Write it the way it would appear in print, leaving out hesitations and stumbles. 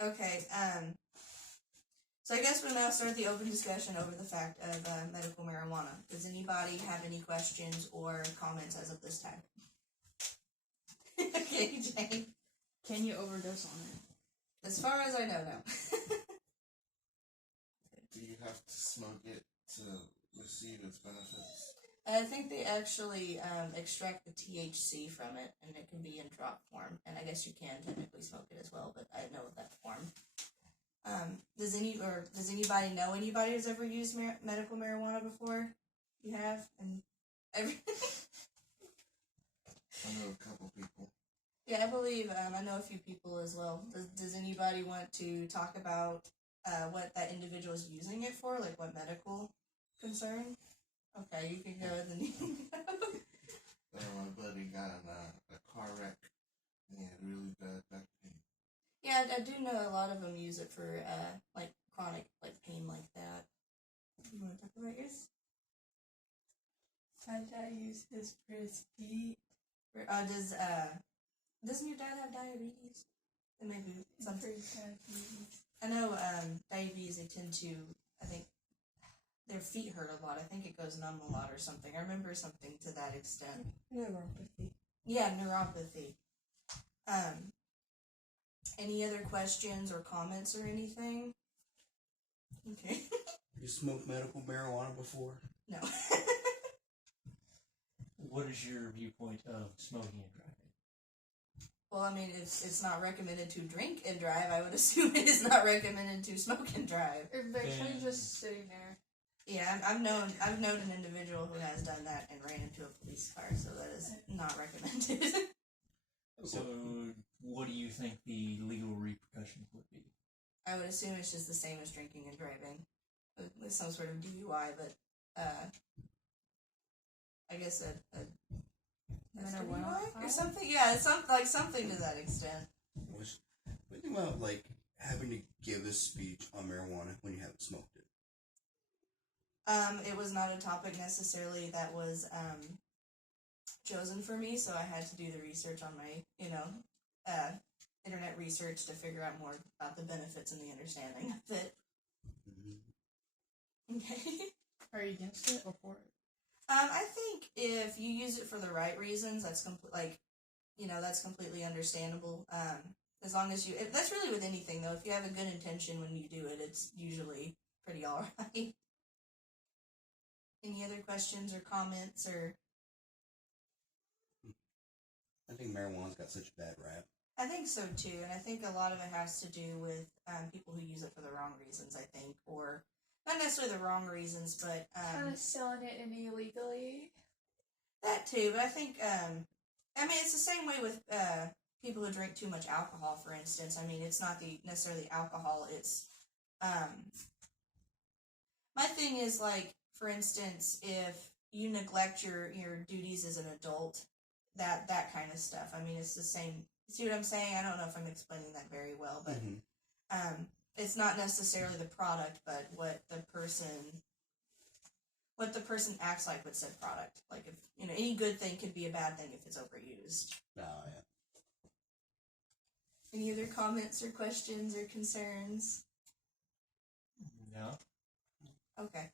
Okay, so I guess we'll now start the open discussion over the fact of medical marijuana. Does anybody have any questions or comments as of this time? Okay, Jane. Can you overdose on it? As far as I know, no. Do you have to smoke it to receive its benefits? I think they actually extract the THC from it, and it can be in drop form. And I guess you can technically smoke it as well, but I know that form. Does anybody know anybody who's ever used medical marijuana before? You have, and every. I know a couple people. Yeah, I believe I know a few people as well. Does anybody want to talk about what that individual is using it for, like what medical concern? Okay, you can go and then. My buddy got in a car wreck. He had really bad back pain. Yeah, I do know a lot of them use it for like chronic like pain like that. You want to talk about yours? My dad used his for his feet. Doesn't your dad have diabetes? It may be something. Diabetes. I know diabetes. They tend to. I think their feet hurt a lot. I think it goes numb a lot or something. I remember something to that extent. Neuropathy. Yeah, neuropathy. Any other questions or comments or anything? Okay. You smoked medical marijuana before? No. What is your viewpoint of smoking and driving? Well, I mean, it's not recommended to drink and drive. I would assume it is not recommended to smoke and drive. Eventually, just sitting there. Yeah, I've known an individual who has done that and ran into a police car, so that is not recommended. So, what do you think the legal repercussions would be? I would assume it's just the same as drinking and driving, with some sort of DUI, but I guess a DUI or something. Yeah, it's something to that extent. What do you think about like having to give a speech on marijuana when you haven't smoked it? It was not a topic necessarily that was chosen for me, so I had to do the research on my, internet research to figure out more about the benefits and the understanding of it. Mm-hmm. Okay. Are you against it or for it? I think if you use it for the right reasons, that's that's completely understandable. As long as that's really with anything though. If you have a good intention when you do it, it's usually pretty alright. Any other questions or comments or? I think marijuana's got such a bad rap. I think so too, and I think a lot of it has to do with people who use it for the wrong reasons. I think, or not necessarily the wrong reasons, but Kind of selling it illegally. That too. But I think, it's the same way with people who drink too much alcohol. For instance, I mean, it's not necessarily alcohol. It's my thing is like, for instance, if you neglect your duties as an adult, that kind of stuff. I mean, it's the same. See what I'm saying? I don't know if I'm explaining that very well, but it's not necessarily the product, but what the person acts like with said product. Like if any good thing could be a bad thing if it's overused. Oh, yeah. Any other comments or questions or concerns? No. Okay.